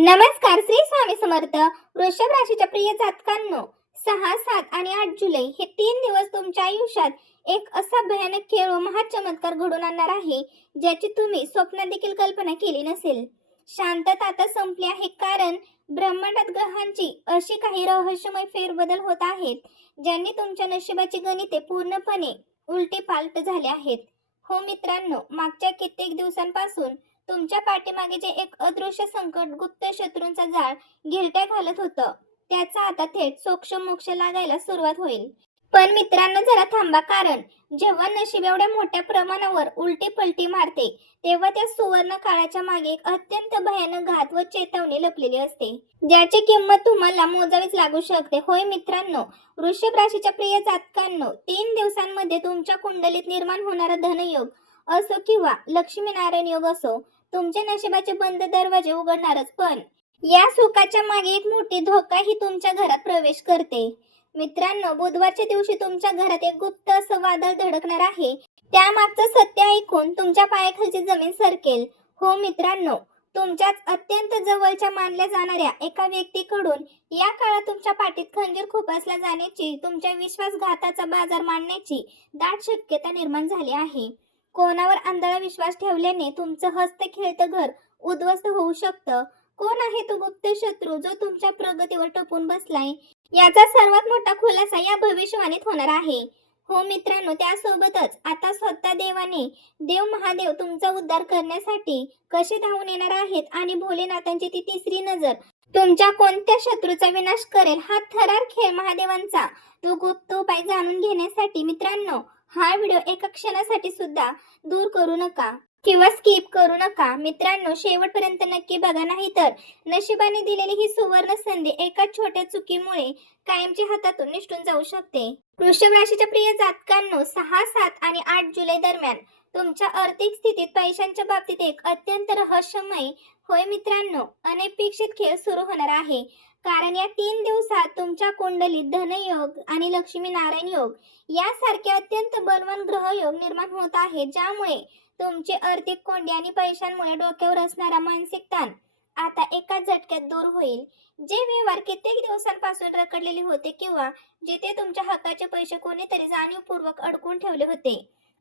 नमस्कार, श्री स्वामी समर्थ. वृषभ राशीच्या प्रिय जातकांनो, 6, 7 आणि 8 जुलै हे 3 दिवस तुमच्या आयुष्यात एक असा भयानक खेळ व महाचमत्कार घडून आणणार आहे, ज्याची तुम्ही स्वप्नात देखील कल्पना केली नसेल. शांतता आता संपली आहे, कारण ब्रह्मांडात ग्रहांची अशी काही रहस्यमय फेरबदल होत आहेत, ज्यांनी तुमच्या नशिबाची गणिते पूर्णपणे उलटे-पालट झाले आहेत. हो मित्रांनो, मागच्या कित्येक दिवसांपासून तुमच्या पाठीमागे जे एक अदृश्य संकट गुप्त शत्रूंचा जाळ घिरट्या घालत होतं, त्याचा आता थेट सोक्ष लागायला सुरुवात होईल. पण मित्रांनो, जरा थांबा, कारण जेव्हा नशीब एवढ्या मोठ्या प्रमाणावर उलटी पलटी मारते, तेव्हा त्या सुवर्ण काळाच्या मागे एक अत्यंत भयानक घात व चेतावणी लपलेली असते, ज्याची किंमत तुम्हाला मोजावीच लागू शकते. होय मित्रांनो, वृषभ राशीच्या प्रिय जातकांनो, 3 दिवसांमध्ये तुमच्या कुंडलीत निर्माण होणारा धनयोग असो किंवा लक्ष्मीनारायण योग असो, तुमच्या नशिबाचे बंद दरवाजे उघडणारच. पण या सुखाच्या मागे एक मोठी धोका ही तुमच्या घरात प्रवेश करते. मित्रांनो, बुधवारच्या दिवशी तुमच्या घरात एक गुप्त असं वादळ धडकणार आहे. त्यामागचं सत्य ऐकून तुमच्या पायाखालची जमीन सरकेल. हो मित्रांनो, तुमच्याच अत्यंत जवळच्या मानल्या जाणाऱ्या एका व्यक्तीकडून या काळात तुमच्या पाठीत खंजीर खुपसला जाण्याची, तुमच्या विश्वासघाताचा बाजार मांडण्याची दाट शक्यता निर्माण झाली आहे. कोणावर आंधळा विश्वास ठेवल्याने तुमचं हस्त खेळतं घर उद्ध्वस्त होऊ शकतं. कोण आहे तो गुप्त शत्रू जो तुमच्या प्रगतीवर टपून बसलाय, याचा सर्वात मोठा खुलासा या भविष्यवाणीत होणार आहे. हो मित्रांनो, त्यासोबतच आता स्वतः देव महादेव तुमचा उद्धार करण्यासाठी कसे धावून येणार आहेत आणि भोलेनाथांची ती तिसरी नजर तुमच्या कोणत्या शत्रूचा विनाश करेल, हा थरार खेळ महादेवांचा तो गुप्त उपाय जाणून घेण्यासाठी मित्रांनो, हा व्हिडिओ एका क्षणासाठी सुद्धा दूर करू नका किंवा स्किप करू नका. मित्रांनो, शेवटपर्यंत नक्की बघा, नाही तर नशिबाने दिलेली ही सुवर्ण संधी एका छोट्या चुकीमुळे कायमची हातातून निसटून जाऊ शकते. वृषभ राशीच्या प्रिय जातकांनो, 6, 7 आणि 8 जुलै दरम्यान तुमच्या आर्थिक स्थितीत पैशांच्या बाबतीत एक अत्यंत रहस्यमय, होय मित्रांनो, अनपेक्षित खेळ सुरू होणार आहे. कारण या 3 दिवसात तुमच्या कुंडलीत धनयोग आणि लक्ष्मीनारायण योग यासारखे अत्यंत बलवान ग्रहयोग निर्माण होत आहेत, ज्यामुळे तुमची आर्थिक कोंडी आणि पैशांमुळे डोक्यावर असणारा मानसिक ताण आता एका झटक्यात दूर होईल. जे व्यवहार कित्येक दिवसांपासून रखडलेले होते किंवा जिथे तुमच्या हक्काचे पैसे कोणीतरी जाणीवपूर्वक अडकून ठेवले होते,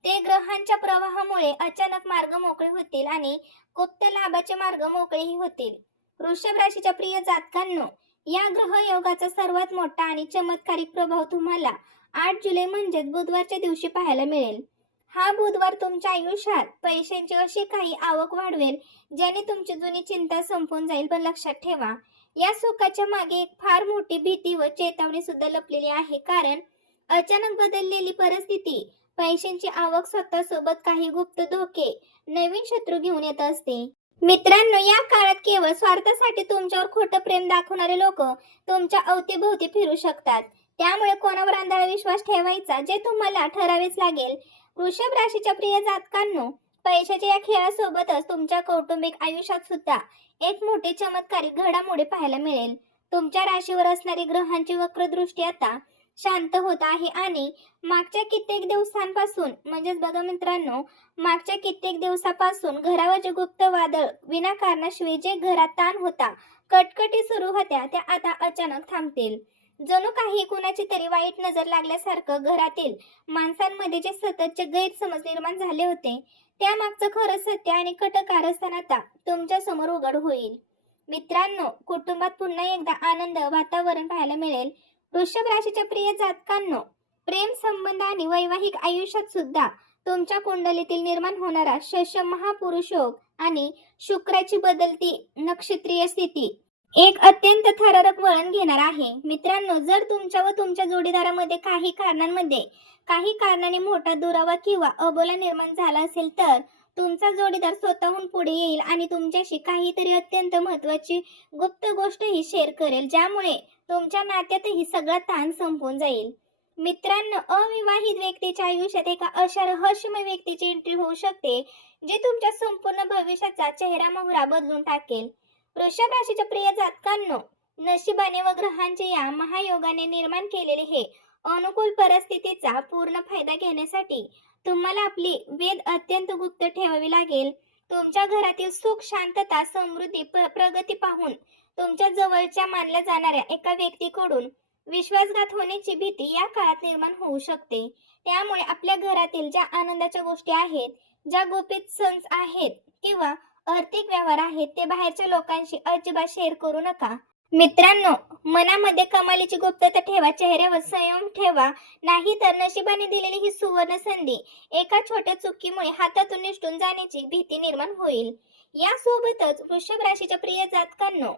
ते ग्रहांच्या प्रवाहामुळे अचानक मार्ग मोकळे होतील आणि गुप्त लाभाचे मार्ग मोकळेही होतील. वृषभ राशीच्या प्रिय जातकांनो, या ग्रहयोगाचा सर्वात मोठा आणि चमत्कारिक प्रभाव तुम्हाला 8 जुलै म्हणजेच बुधवारच्या दिवशी पाहायला मिळेल. हा बुधवार तुमच्या आयुष्यात पैशांची अशी काही आवक वाढवेल, ज्याने तुमची जुनी चिंता संपून जाईल. पण लक्षात ठेवा, या सुखाच्या मागे एक फार मोठी भीती व चेतावणी सुद्धा लपलेली आहे. कारण अचानक बदललेली परिस्थिती, पैशांची आवक स्वतःसोबत काही गुप्त धोके, नवीन शत्रू घेऊन येत असते. मित्रांनो, या काळात केवळ स्वार्थासाठी तुमच्यावर खोटं प्रेम दाखवणारे लोक तुमच्या अवतीभोवती फिरू शकतात. त्यामुळे कोणावर आंधळा विश्वास ठेवायचा, जे तुम्हाला ठरावेच लागेल. वृषभ राशीच्या प्रिय जातकांनो, पैशाच्या या खेळासोबतच तुमच्या कौटुंबिक आयुष्यात सुद्धा एक मोठी चमत्कारिक घडामोडी पाहायला मिळेल. तुमच्या राशीवर असणारी ग्रहांची वक्रदृष्टी आता शांत होत आहे आणि मागच्या कित्येक दिवसांपासून बघा मित्रांनो, मागच्या कित्येक दिवसापासून घरावर जे गुप्त वादळ विनाकारणाशिवाय जे घरात ताण होता, कटकटी सुरू होत्या, त्या आता अचानक थांबतील. जणू काही कुणाची तरी वाईट नजर लागल्यासारखं घरातील माणसांमध्ये जे सततचे गैरसमज निर्माण झाले होते, त्यामागचं खरं सत्य आणि कटकारस्थान आता तुमच्या समोर उघड होईल. मित्रांनो, कुटुंबात पुन्हा एकदा आनंद वातावरण पाहायला मिळेल. वृषभ राशीच्या प्रिय जातकांनो, प्रेम संबंध आणि वैवाहिक आयुष्यात सुद्धा तुमच्या कुंडलीतील निर्माण होणारा शश महापुरुष योग आणि शुक्राची बदलती नक्षत्रीय स्थिती एक अत्यंत थरारक वळण घेणार आहे. मित्रांनो, जर तुमच्या व तुमच्या जोडीदारामध्ये काही कारणाने मोठा दुरावा किंवा अबोला निर्माण झाला असेल, तर तुमचा जोडीदार स्वतःहून पुढे येईल आणि तुमच्याशी काहीतरी अत्यंत महत्त्वाची गुप्त गोष्टही शेअर करेल, ज्यामुळे तुमच्या नात्यातही सगळा ताण संपून जाईल. मित्रांनो, अविवाहित व्यक्तीच्या आयुष्यात एका अशा रहस्यमय व्यक्तीची एंट्री होऊ शकते, जे तुमच्या संपूर्ण भविष्याचा चेहरा मोहरा बदलून टाकेल. वृषभ राशीच्या प्रिय जातकांनो, नशिबाने व ग्रहांच्या या महायोगाने निर्माण केलेले हे अनुकूल परिस्थितीचा पूर्ण फायदा घेण्यासाठी तुम्हाला आपली वेद अत्यंत गुप्त ठेवावी लागेल. तुमच्या घरातील सुख, शांतता, समृद्धी, प्रगती पाहून तुमच्या जवळच्या मानल्या जाणाऱ्या एका व्यक्तीकडून विश्वासघात होण्याची भीती या काळात निर्माण होऊ शकते. त्यामुळे आपल्या घरातील ज्या आनंदाच्या गोष्टी आहेत, ज्या गुपित सण आहेत किंवा आर्थिक व्यवहार आहेत, ते बाहेरच्या लोकांशी अजिबात शेअर करू नका. मित्रांनो, मनामध्ये कमालीची गुप्तता ठेवा, चेहऱ्यावर संयम ठेवा, नाही तर नशिबाने दिलेली ही सुवर्ण संधी एका छोट्या चुकीमुळे हातातून निसटून जाण्याची भीती निर्माण होईल. यासोबतच वृषभ राशीच्या प्रिय जातकांनो,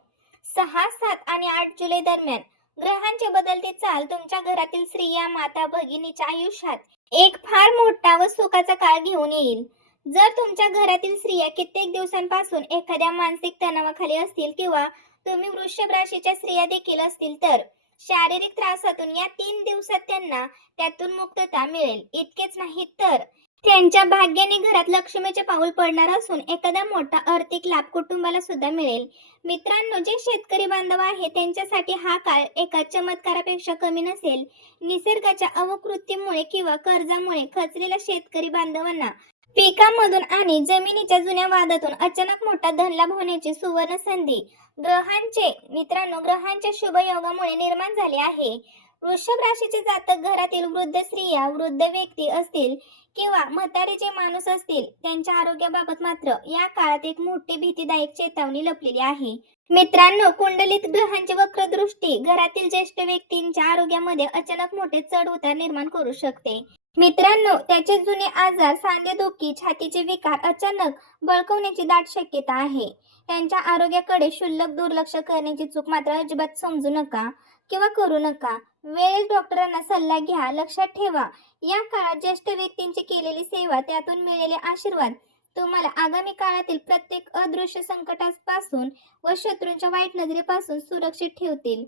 6, 7 आणि 8 जुलै दरम्यान ग्रहांचे बदलते चाल तुमच्या घरातील स्त्रिया, माता, भगिनीच्या आयुष्यात एक फार मोठा व सुखाचा काळ घेऊन येईल. जर तुमच्या घरातील स्त्रिया कित्येक दिवसांपासून एखाद्या मानसिक तणावाखाली असतील किंवा तुम्ही वृषभ राशीच्या स्त्रिया देखील असतील तर शारीरिक त्रासातून या 3 दिवसात त्यांना त्यातून मुक्तता मिळेल. इतकेच नाही तर त्यांच्या भाग्याने घरात लक्ष्मीचे पाऊल पडणार असून एखादा मोठा आर्थिक लाभ कुटुंबाला सुद्धा मिळेल. मित्रांनो, जे शेतकरी बांधव आहे त्यांच्यासाठी हा काळ एका चमत्कारापेक्षा कमी नसेल. निसर्गाच्या अवकृतीमुळे किंवा कर्जामुळे खचलेल्या शेतकरी बांधवांना पिकांमधून आणि जमिनीच्या जुन्या वादातून अचानक मोठा धनलाभ होण्याची सुवर्ण संधी ग्रहांच्या शुभ योगामुळे निर्माण झाले आहे. वृषभ राशीचे जातक घरातील वृद्ध स्त्रिया, वृद्ध व्यक्ती असतील किंवा म्हातारे जे माणूस असतील, त्यांच्या आरोग्याबाबत मात्र या काळात एक मोठी भीतीदायक चेतावणी लपलेली आहे. मित्रांनो, कुंडलीत ग्रहांची वक्रदृष्टी घरातील ज्येष्ठ व्यक्तींच्या आरोग्यामध्ये अचानक मोठे चढ उतार निर्माण करू शकते. मित्रांनो, त्याचे जुने आजार, सांधेदुखी, छातीचे विकार अचानक बळकवण्याची दाट शक्यता आहे. त्यांच्या आरोग्याकडे क्षुल्लक दुर्लक्ष करण्याची चूक मात्र अजिबात समजू नका किंवा करू नका. वेळेत डॉक्टरांना सल्ला घ्या. लक्षात ठेवा, या काळात ज्येष्ठ व्यक्तींची केलेली सेवा, त्यातून मिळालेले आशीर्वाद तुम्हाला आगामी काळातील प्रत्येक अदृश्य संकटापासून व शत्रूंच्या वाईट नजरेपासून सुरक्षित ठेवतील.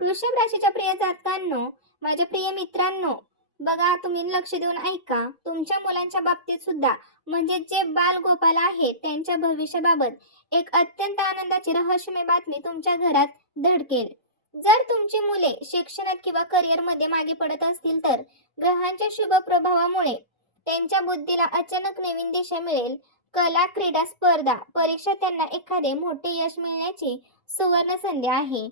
वृषभ राशीच्या प्रिय जातकांनो, माझ्या प्रिय मित्रांनो, बघा, तुम्ही लक्ष देऊन ऐका. तुमच्या मुलांच्या बाबतीत सुद्धा, म्हणजे जे बाल गोपाल आहेत, त्यांच्या भविष्याबाबत एक अत्यंत आनंदाची रहस्यमय बातमी तुमच्या घरात धडकेल. जर तुमची मुले शिक्षणात किंवा करिअरमध्ये मागे पडत असतील तर ग्रहांच्या शुभ प्रभावामुळे त्यांच्या बुद्धीला अचानक नवीन दिशा मिळेल. कला, क्रीडा, स्पर्धा, परीक्षा त्यांना एखादे मोठे यश मिळण्याची सुवर्ण संधी आहे.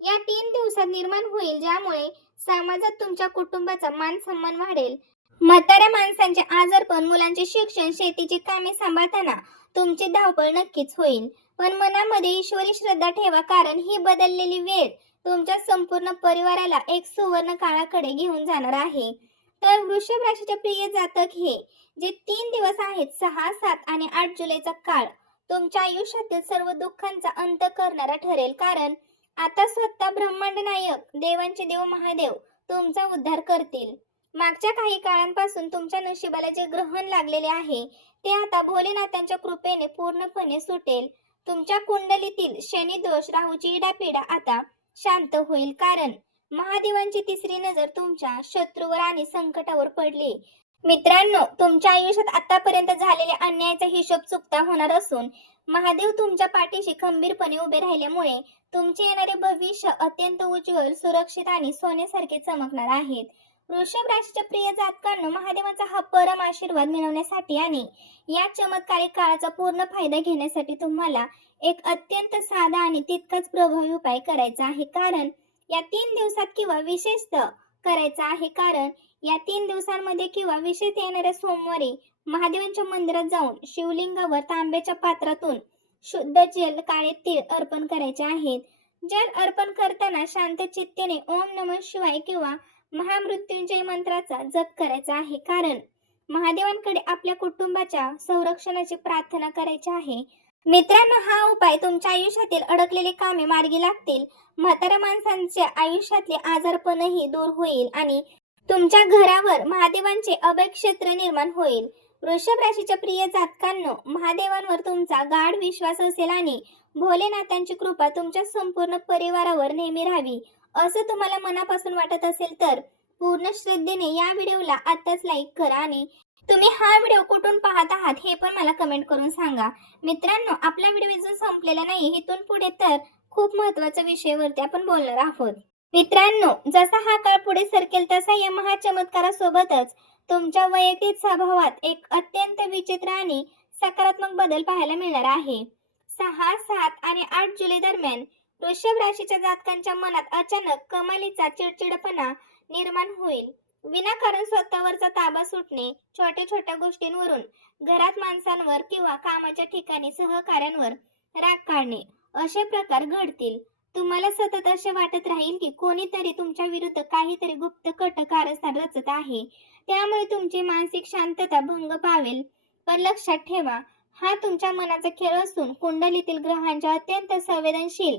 या 3 दिवसात निर्माण होईल, ज्यामुळे समाजात तुमच्या कुटुंबाचा मान सन्मान वाढेल. म्हाताऱ्या माणसांचे आजारपण, मुलांचे शिक्षण, शेतीची कामे सांभाळताना तुमची धावपळ नक्कीच होईल. पण मनामध्ये ईश्वरी श्रद्धा ठेवा, कारण ही बदललेली वेळ तुमच्या संपूर्ण परिवाराला एक सुवर्ण काळाकडे घेऊन जाणार आहे. तर वृषभ राशीचे प्रिय जातक, हे जे 3 दिवस आहेत, 6, 7 आणि 8 जुलैचा काळ तुमच्या आयुष्यातील सर्व दुःखांचा अंत करणारा ठरेल. कारण आता स्वतः ब्रह्मांड नायक, देवांचे देव महादेव तुमचा उद्धार करतील. मागच्या काही काळांपासून तुमच्या नशिबाला जे ग्रहण लागलेले आहे, ते आता भोलेनाथांच्या कृपेने पूर्णपणे सुटेल. तुमच्या कुंडलीतील शनी दोष, राहूची इडापिडा आता शांत होईल, कारण महादेवांची तिसरी नजर तुमच्या शत्रूवर आणि संकटावर पडली. मित्रांनो, तुमच्या आयुष्यात आतापर्यंत झालेल्या अन्यायाचा हिशोब चुकता होणार असून महादेव तुमच्या पाठीशी खंबीरपणे उभे राहिल्यामुळे तुमचे येणारे भविष्य अत्यंत उज्ज्वल, सुरक्षित आणि सोन्यासारखे चमकणार आहेत. वृषभ राशीच्या प्रिय जातकांनो, महादेवाचा हा परम आशीर्वाद मिळवण्यासाठी आणि या चमत्कारिक काळाचा पूर्ण फायदा घेण्यासाठी तुम्हाला एक अत्यंत साधा आणि तितकाच प्रभावी उपाय करायचा आहे. कारण या 3 दिवसात किंवा विशेषतः करायचा आहे, कारण या 3 दिवसांमध्ये किंवा विशेष येणाऱ्या सोमवारी महादेवांच्या मंदिरात जाऊन शिवलिंगावर तांब्याच्या पात्रातून शुद्ध जल, काळे तीळ अर्पण करायचे आहेत. जल अर्पण करताना शांत चित्तेने ओम नमः शिवाय किंवा महामृत्युंजय मंत्राचा जप करायचा आहे, कारण महादेवांकडे आपल्या कुटुंबाच्या संरक्षणाची प्रार्थना करायची आहे. मित्रांनो, हा उपाय तुमच्या आयुष्यातील अडकलेले कामे मार्गी लागतील, म्हाताऱ्या माणसांच्या आयुष्यातले आजारपणही दूर होईल आणि तुमच्या घरावर महादेवांचे अभय क्षेत्र निर्माण होईल. वृषभ राशीच्या प्रिय जातकांनो, महादेवांवर तुमचा गाढ विश्वास असेल आणि भोलेनाथांची कृपा तुमच्या संपूर्ण परिवारावर नेहमी राहावी असं तुम्हाला मनापासून वाटत असेल तर पूर्ण श्रद्धेने या व्हिडिओला आत्ताच लाईक करा आणि तुम्ही हा व्हिडिओ कुठून पाहत आहात हे पण मला कमेंट करून सांगा. मित्रांनो, आपला व्हिडिओ इथून संपलेला नाही, इथून पुढे तर खूप महत्त्वाच्या विषयावरती आपण बोलणार आहोत. मित्रांनो, जसा हा काळ पुढे सरकेल तसा या महाचमत्कारासोबतच तुमच्या वैयक्तिक स्वभावात एक अत्यंत विचित्र आणि सकारात्मक बदल पाहायला मिळणार आहे. 6, 7 आणि 8 जुलै दरम्यान वृषभ राशीच्या जातकांच्या मनात अचानक कमालीचा चिडचिडपणा निर्माण होईल. विनाकारण स्वतःवरचा ताबा सुटणे, छोट्या छोट्या गोष्टींवरून घरात माणसांवर किंवा कामाच्या ठिकाणी सहकाऱ्यांवर राग काढणे असे प्रकार घडतील. तुम्हाला सतत असे वाटत राहील की कोणीतरी तुमच्या विरुद्ध काहीतरी गुप्त कट कारस्थान रचत आहे. त्यामुळे तुमची मानसिक शांतता भंग पावेल. पण लक्षात ठेवा, हा तुमच्या मनाचा खेळ असून कुंडलीतील ग्रहांच्या अत्यंत संवेदनशील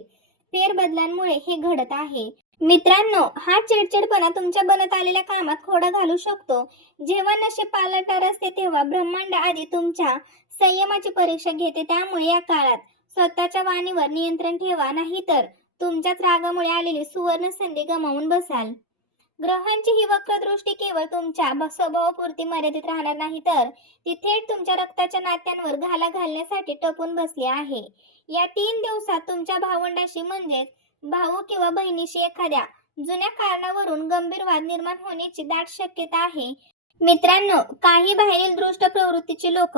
फेरबदलांमुळे हे घडत आहे. मित्रांनो, हा चिडचिडपणा तुमच्या बनत आलेल्या कामात खोडा घालू शकतो. जेव्हा नशीब पालटणार असते तेव्हा ब्रह्मांड आधी तुमच्या संयमाची परीक्षा घेते. त्यामुळे या काळात स्वतःच्या वाणीवर नियंत्रण ठेवा, नाहीतर तुमच्याच रागामुळे आलेली सुवर्ण संधी गमावून बसाल. ग्रहांची ही वक्रदृष्टी केवळ तुमच्या स्वभावापुरती मर्यादित राहणार नाही, तर ती थेट तुमच्या रक्ताच्या नात्यांवर घाला घालण्यासाठी टपून बसली आहे. या 3 दिवसात तुमच्या भावंडाशी म्हणजेच भाऊ किंवा बहिणीशी एखाद्या जुन्या कारणावरून गंभीर वाद निर्माण होण्याची दाट शक्यता आहे. मित्रांनो, काही बाहेरील दृष्ट प्रवृत्तीची लोक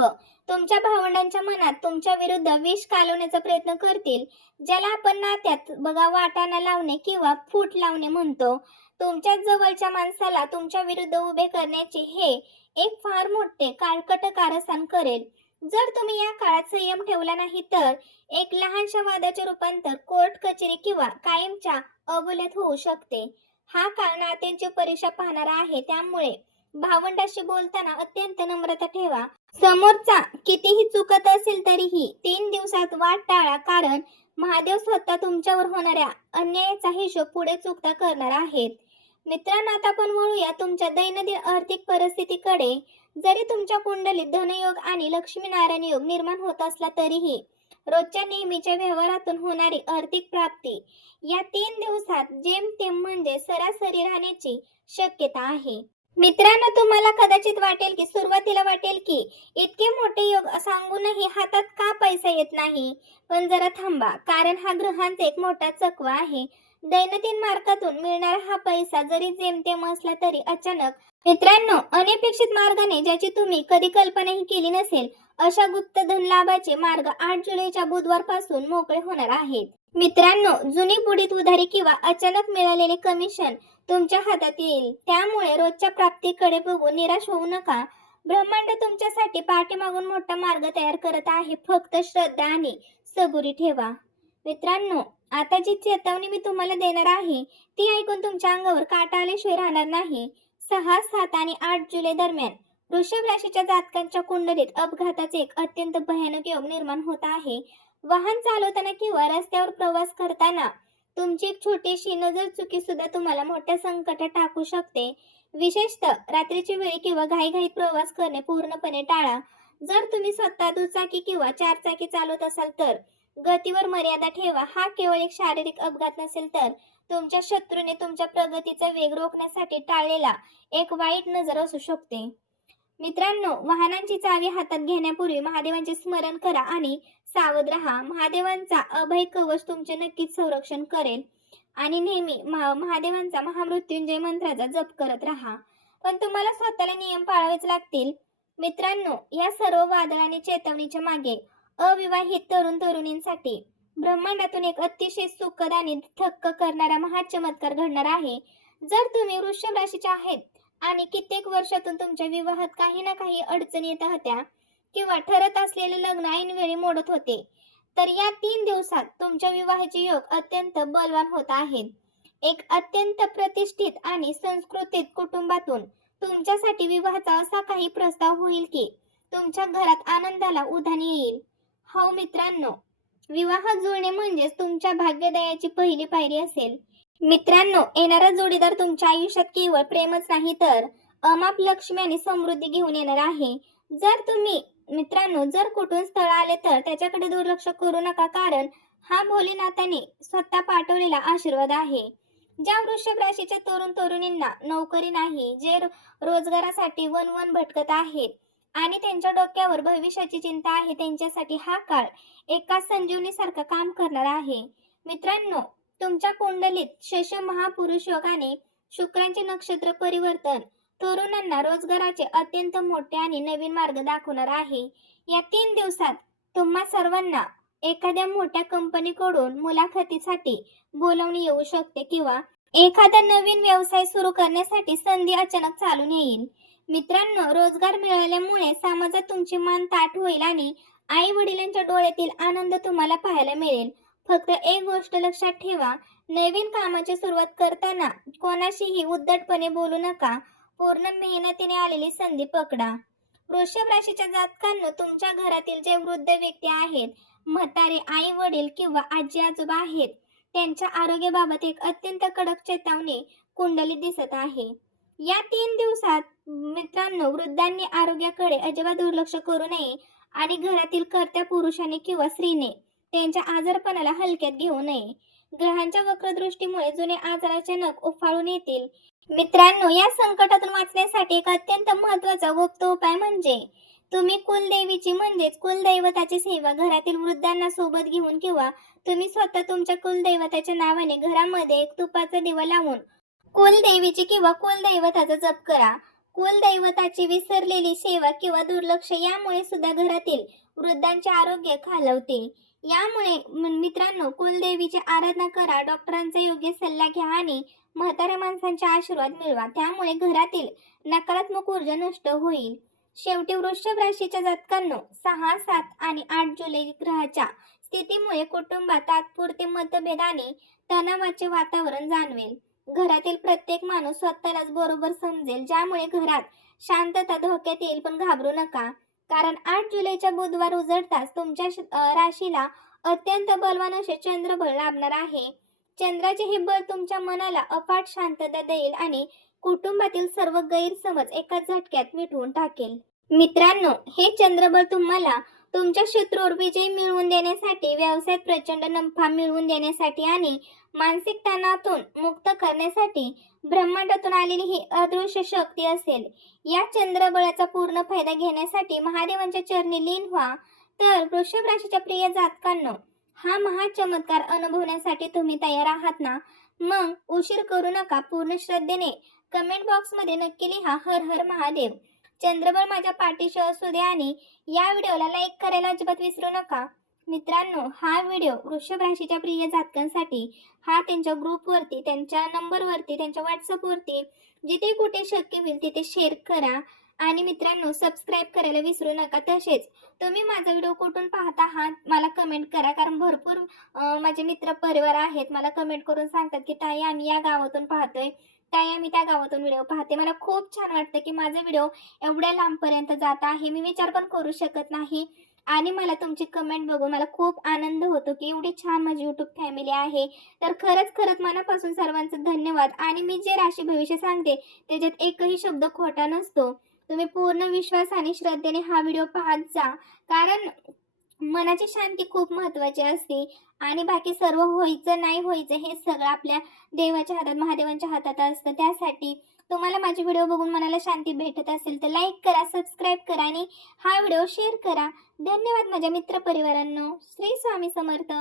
तुमच्या भावंडांच्या मनात तुमच्या विरुद्ध विष कालवण्याचा प्रयत्न करतील, ज्याला आपण नात्यात वाटाणा लावणे किंवा फूट लावणे म्हणतो. तुमच्या जवळच्या माणसाला तुमच्या विरुद्ध उभे करण्याचे हे एक फार मोठे काळकट कारस्थान करेल. जर तुम्ही या काळात संयम ठेवला नाही तर एक लहानशा वादाचे रूपांतर कोर्ट कचेरी किंवा कायमच्या अबोल्यात होऊ शकते. हा काळ नात्यांची परीक्षा पाहणारा आहे, त्यामुळे भावंडाशी बोलताना अत्यंत नम्रता ठेवा. समोरचा कितीही चुकत असेल तरीही 3 दिवसात वाद टाळा, कारण महादेव स्वतः तुमच्यावर होणाऱ्या अन्यायाचा हिशोब पुढे चुकता करणार आहेत. मित्रांनो, आता आपण वळूया तुमच्या दैनंदिन आर्थिक परिस्थितीकडे. जरी तुमच्या कुंडलीत धनयोग आणि लक्ष्मीनारायण योग निर्माण होत असला तरीही रोजच्या नेहमीच्या व्यवहारातून होणारी आर्थिक प्राप्ती या 3 दिवसात जेमतेम म्हणजे सरासरी राहण्याची शक्यता आहे. मित्रांनो, तुम्हाला कदाचित वाटेल की सुरुवातीला वाटेल की इतके मोठे योग सांगूनही हातात का पैसा येत नाही. पण जरा थांबा, कारण हा ग्रहांचा एक मोठा चकवा आहे. दैनंदिन मार्गातून मिळणारा हा पैसा जरी जेमतेम असला तरी अचानक, मित्रांनो, अनपेक्षित मार्गाने ज्याची तुम्ही कधी कल्पनाही केली नसेल अशा गुप्त धन लाभाचे मार्ग 8 जुलैच्या बुधवारपासून मोकळे होणार आहेत. मित्रांनो, जुनी बुडीत उधारी किंवा अचानक मिळालेले कमिशन तुमच्या हातात येईल. त्यामुळे रोजच्या प्राप्तीकडे बघून निराश होऊ नका. ब्रह्मांड तुमच्यासाठी पाठीमागून मोठा मार्ग तयार करत आहे. फक्त श्रद्धा आणि सबुरी ठेवा. मित्रांनो, आता जी चेतावणी मी तुम्हाला देणार आहे ती ऐकून तुमच्या अंगावर काटा आल्याशिवाय राहणार नाही. 6, 7 आणि 8 जुलै दरम्यान वृषभ राशीच्या जातकांच्या कुंडलीत अपघाताचे एक अत्यंत भयानक योग निर्माण होत आहे. वाहन चालवताना किंवा रस्त्यावर प्रवास करताना तुमची एक छोटीशी नजर चुकी सुद्धा तुम्हाला मोठ्या संकटात टाकू शकते. विशेषतः रात्रीची वेळी किंवा घाईघाईत प्रवास करणे पूर्णपणे टाळा. जर तुम्ही स्वतः दुचाकी किंवा 4 चाकी चालवत असाल तर गतीवर मर्यादा ठेवा. हा केवळ एक शारीरिक अपघात नसेल तर तुमच्या शत्रूने तुमच्या प्रगतीचा वेग रोखण्यासाठी टाळलेला एक वाईट नजर असू शकते. मित्रांनो, वाहनांची चावी हातात घेण्यापूर्वी महादेवांचे स्मरण करा आणि सावध राहा. महादेवांचा अभय कवच तुमचे नक्कीच संरक्षण करेल आणि नेहमी महादेवांचा महामृत्युंजय मंत्राचा जप करत राहा. पण तुम्हाला स्वतःला नियम पाळावेच लागतील. मित्रांनो, या सर्व वादळ आणि चेतावणीच्या मागे अविवाहित तरुण तरुणींसाठी ब्रह्मांडातून एक अतिशय सुखद आणि थक्क करणारा महाचमत्कार घडणार आहे. जर तुम्ही वृषभ राशीचे आहेत आणि कित्येक वर्षातून तुमच्या विवाहात काही ना काही अडचणी येत होत्या किंवा ठरत असलेले लग्न ऐनवेळी मोडत होते, तर या 3 दिवसात तुमच्या विवाहाचे योग अत्यंत बलवान होत आहेत. एक अत्यंत प्रतिष्ठित आणि संस्कृतीत कुटुंबातून तुमच्यासाठी विवाहाचा असा काही प्रस्ताव होईल की तुमच्या घरात आनंदाला उधाण येईल. हो मित्रांनो, विवाह जुळणे म्हणजेच तुमच्या भाग्योदयाची पहिली पायरी असेल. मित्रांनो, येणारा जोडीदार तुमच्या आयुष्यात केवळ प्रेमच नाही तर अमाप लक्ष्मी आणि समृद्धी घेऊन येणार आहे. जर कुठून स्थळ आले तर त्याच्याकडे दुर्लक्ष करू नका, कारण हा भोलेनाथाने स्वतः पाठवलेला आशीर्वाद आहे. ज्या वृषभ राशीच्या तरुण तरुणींना नोकरी नाही, जे रोजगारासाठी वन भटकत आहेत आणि त्यांच्या डोक्यावर भविष्याची चिंता आहे, त्यांच्यासाठी हा काळ एका संजीवनीसारखं काम करणार आहे. मित्रांनो, तुमच्या कुंडलीत शश महापुरुष योगाने शुक्रांचे नक्षत्र परिवर्तन तरुणांना रोजगाराचे अत्यंत मोठे आणि नवीन मार्ग दाखवणार आहे. या 3 दिवसात तुम्हा सर्वांना एखाद्या मोठ्या कंपनीकडून मुलाखतीसाठी बोलावणे येऊ शकते किंवा एखादा नवीन व्यवसाय सुरू करण्यासाठी संधी अचानक चालून येईल. मित्रांनो, रोजगार मिळाल्यामुळे समाजात तुमची मान ताठ होईल आणि आई वडिलांच्या डोळ्यातील आनंद तुम्हाला पाहायला मिळेल. फक्त एक गोष्ट लक्षात ठेवा, नवीन कामाची सुरुवात करताना कोणाशीही उद्धटपणे बोलू नका. पूर्ण मेहनतीने आलेली संधी पकडा. वृषभ राशीच्या जातकांनो, तुमच्या घरातील जे वृद्ध व्यक्ती आहेत, म्हातारे आई वडील किंवा आजी आजोबा आहेत, त्यांच्या आरोग्याबाबत एक अत्यंत कडक चेतावणी कुंडलीत दिसत आहे. या 3 दिवसात मित्रांनो, वृद्धांनी आरोग्याकडे अजिबात दुर्लक्ष करू नये आणि घरातील कर्त्या पुरुषाने किंवा स्त्रीने त्यांच्या आजारपणाला हलक्यात घेऊ नये. ग्रहांच्या वक्रदृष्टीमुळे जुने आजार अचानक उफाळून येतील. मित्रांनो, या संकटातून वाचण्यासाठी एक अत्यंत महत्त्वाचा गुप्त उपाय म्हणजे तुम्ही कुलदेवीची म्हणजेच कुलदैवताची सेवा घरातील वृद्धांना सोबत घेऊन किंवा तुम्ही स्वतः तुमच्या कुलदैवताच्या नावाने घरामध्ये एक तुपाचा दिवा लावून कुलदेवीची किंवा कुलदैवताचा जप करा. कुलदैवताची विसरलेली सेवा किंवा दुर्लक्ष यामुळे सुद्धा घरातील वृद्धांचे आरोग्य खालावते. यामुळे मित्रांनो, कुलदेवीची आराधना करा, डॉक्टरांचा योग्य सल्ला घ्या आणि म्हाताऱ्या माणसांचे आशीर्वाद मिळवा. त्यामुळे घरातील नकारात्मक ऊर्जा नष्ट होईल. शेवटी वृषभ राशीच्या जातकांनो, 6, 7 आणि 8 जुलै ग्रहाच्या स्थितीमुळे कुटुंबात तात्पुरते मतभेद आणि तणावाचे वातावरण जाणवेल. घरातील प्रत्येक माणूस स्वतःलाच बरोबर समजेल, ज्यामुळे घरात शांतता धोक्यात येईल. पण घाबरू नका, कारण 8 जुलैच्या बुधवार उजळताच तुमच्या राशीला अत्यंत बलवान असे चंद्रबळ लाभणार आहे. चंद्राचे हे बळ तुमच्या मनाला अफाट शांतता देईल आणि कुटुंबातील सर्व गैरसमज एकाच झटक्यात मिटवून टाकेल. मित्रांनो, हे चंद्रबळ तुम्हाला तुमच्या शत्रूवर विजय मिळवून देण्यासाठी, व्यवसायात प्रचंड नफा मिळवून देण्यासाठी आणि मानसिक तणावातून मुक्त करण्यासाठी ब्रह्मांडातून आलेली ही अदृश्य शक्ती असेल. या चंद्रबळाचा पूर्ण फायदा घेण्यासाठी महादेवांच्या चरणी लीन व्हा. तर वृषभ राशीच्या प्रिय जातकांनो, हा महाचमत्कार अनुभवण्यासाठी तुम्ही तयार आहात ना? मग उशीर करू नका. पूर्ण श्रद्धेने कमेंट बॉक्समध्ये नक्की लिहा, हर हर महादेव. चंद्रबळ माझ्या पाठीशी असू दे आणि या व्हिडिओला लाईक करायला अजिबात विसरू नका. मित्रांनो, हा व्हिडिओ वृषभ राशीच्या प्रिय जातकांसाठी हा त्यांच्या ग्रुपवरती, त्यांच्या नंबरवरती, त्यांच्या व्हॉट्सअपवरती जिथे कुठे शक्य होईल तिथे शेअर करा. आणि मित्रांनो, सबस्क्राईब करायला विसरू नका. तसेच तुम्ही माझा व्हिडिओ कुठून पाहता आहात मला कमेंट करा, कारण भरपूर माझे मित्र परिवार आहेत, मला कमेंट करून सांगतात की ताई आम्ही या गावातून पाहतोय, ताई आम्ही त्या गावातून व्हिडिओ पाहते. मला खूप छान वाटतं की माझा व्हिडिओ एवढ्या लांबपर्यंत जात आहे. मी विचार पण करू शकत नाही आणि मला तुमची कमेंट बघून मला खूप आनंद होतो की एवढी छान माझी यूट्यूब फॅमिली आहे. तर खरंच मनापासून सर्वांचं धन्यवाद. आणि मी जे राशी भविष्य सांगते त्याच्यात एकही शब्द खोटा नसतो. तुम्ही पूर्ण विश्वास आणि श्रद्धेने हा व्हिडिओ पाहत जा, कारण मनाची शांती खूप महत्त्वाची असते आणि बाकी सर्व व्हायचं नाही व्हायचं हे सगळं आपल्या देवाच्या हातात, महादेवांच्या हातात असतं. त्यासाठी तुम्हाला माझे व्हिडिओ बघून मनाला शांती भेटत असेल तर लाईक करा, सबस्क्राईब करा आणि हा व्हिडिओ शेअर करा. धन्यवाद माझ्या मित्रपरिवारांनो. श्री स्वामी समर्थ.